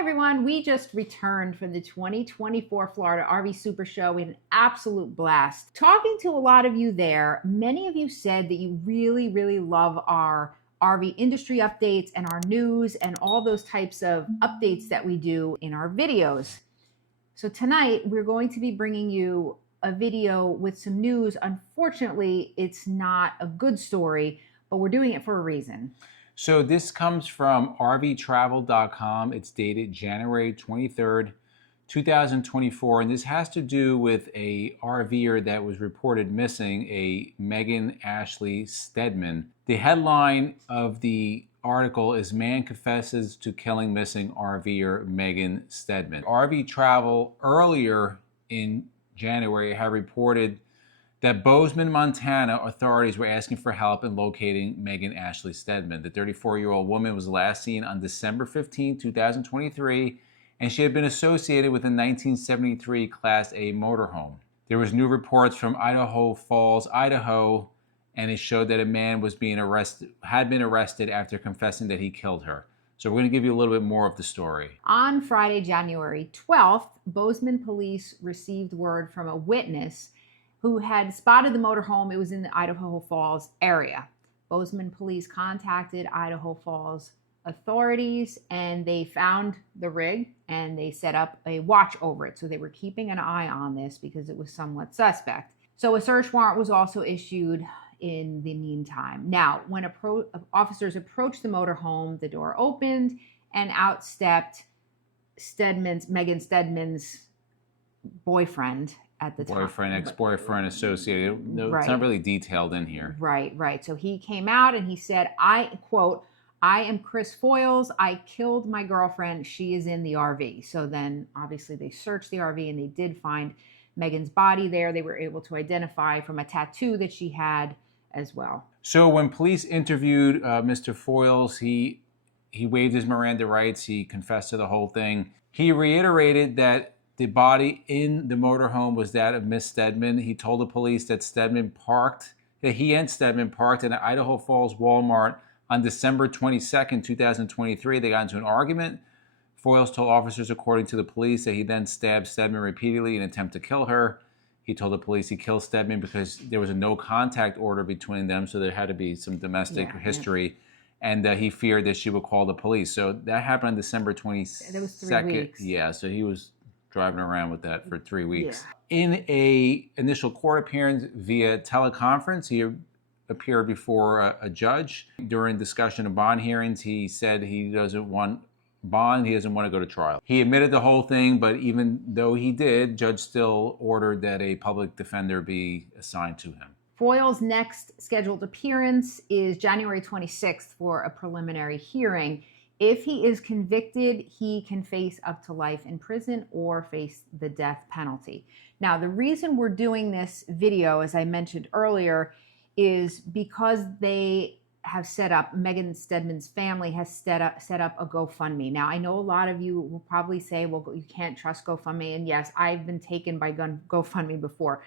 everyone. We just returned from the 2024 Florida RV Super Show. We had an absolute blast. Talking to a lot of you there, many of you said that you really love our RV industry updates and our news and all those types of updates that we do in our videos. So tonight we're going to be bringing you a video with some news. Unfortunately, it's not a good story, but we're doing it for a reason. So this comes from RVtravel.com. It's dated January 23rd, 2024. And this has to do with a RVer that was reported missing, a Megan Ashley Stedman. The headline of the article is "Man Confesses to Killing Missing RVer Megan Stedman." RV Travel earlier in January had reported that Bozeman, Montana authorities were asking for help in locating Megan Ashley Stedman. The 34-year-old woman was last seen on December 15, 2023, and she had been associated with a 1973 Class A motorhome. There was new reports from Idaho Falls, Idaho, and it showed that a man had been arrested after confessing that he killed her. So we're going to give you a little bit more of the story. On Friday, January 12th, Bozeman police received word from a witness who had spotted the motorhome. It was in the Idaho Falls area. Bozeman police contacted Idaho Falls authorities and they found the rig and they set up a watch over it. So they were keeping an eye on this because it was somewhat suspect. So a search warrant was also issued in the meantime. Now, when officers approached the motorhome, the door opened and out stepped Megan Stedman's boyfriend at the time. Boyfriend, ex-boyfriend associated. No, right. It's not really detailed in here. Right. So he came out and he said, I am Chris Foyles. I killed my girlfriend. She is in the RV. So then obviously they searched the RV and they did find Megan's body there. They were able to identify from a tattoo that she had as well. So when police interviewed Mr. Foyles, he waived his Miranda rights. He confessed to the whole thing. He reiterated that the body in the motorhome was that of Miss Stedman. He told the police that he and Stedman parked in an Idaho Falls Walmart on December 22nd, 2023. They got into an argument. Foyles told officers, according to the police, that he then stabbed Stedman repeatedly in an attempt to kill her. He told the police he killed Stedman because there was a no contact order between them, so there had to be some domestic history. And he feared that she would call the police. So that happened on December 22nd. That was 3 weeks. Yeah, so he was driving around with that for 3 weeks. Yeah. In a initial court appearance via teleconference, he appeared before a judge. During discussion of bond hearings, he said he doesn't want bond, he doesn't want to go to trial. He admitted the whole thing, but even though he did, judge still ordered that a public defender be assigned to him. Foyles' next scheduled appearance is January 26th for a preliminary hearing. If he is convicted, he can face up to life in prison or face the death penalty. Now, the reason we're doing this video, as I mentioned earlier, is because they have set up, Megan Stedman's family has set up a GoFundMe. Now, I know a lot of you will probably say, well, you can't trust GoFundMe. And yes, I've been taken by GoFundMe before.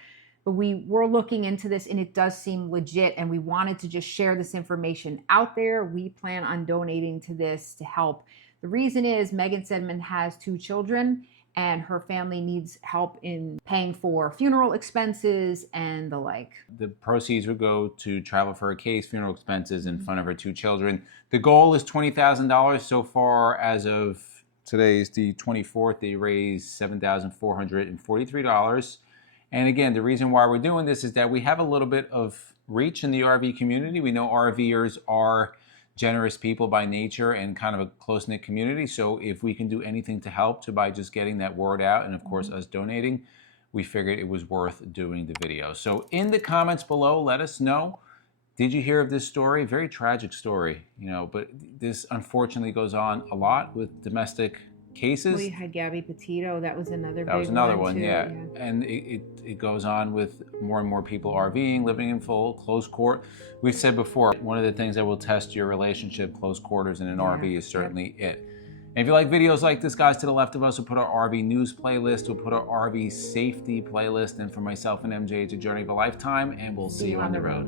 But we were looking into this and it does seem legit and we wanted to just share this information out there. We plan on donating to this to help. The reason is Megan Stedman has 2 children and her family needs help in paying for funeral expenses and the like. The proceeds would go to Travel for a Case funeral expenses in front of her 2 children. The goal is $20,000. So far, as of today is the 24th, they raised $7,443. And again, the reason why we're doing this is that we have a little bit of reach in the RV community. We know RVers are generous people by nature and kind of a close-knit community. So if we can do anything to help by just getting that word out and of course us donating, we figured it was worth doing the video. So in the comments below, let us know, did you hear of this story? Very tragic story, but this unfortunately goes on a lot with domestic cases. We had Gabby Petito. That was another big one. That was another one, too. Yeah. And it goes on with more and more people RVing, living in full close court. We've said before, one of the things that will test your relationship, close quarters in an RV, is certainly it. And if you like videos like this, guys, to the left of us, we'll put our RV news playlist, we'll put our RV safety playlist, and for myself and MJ, it's a journey of a lifetime, and we'll see you on the road.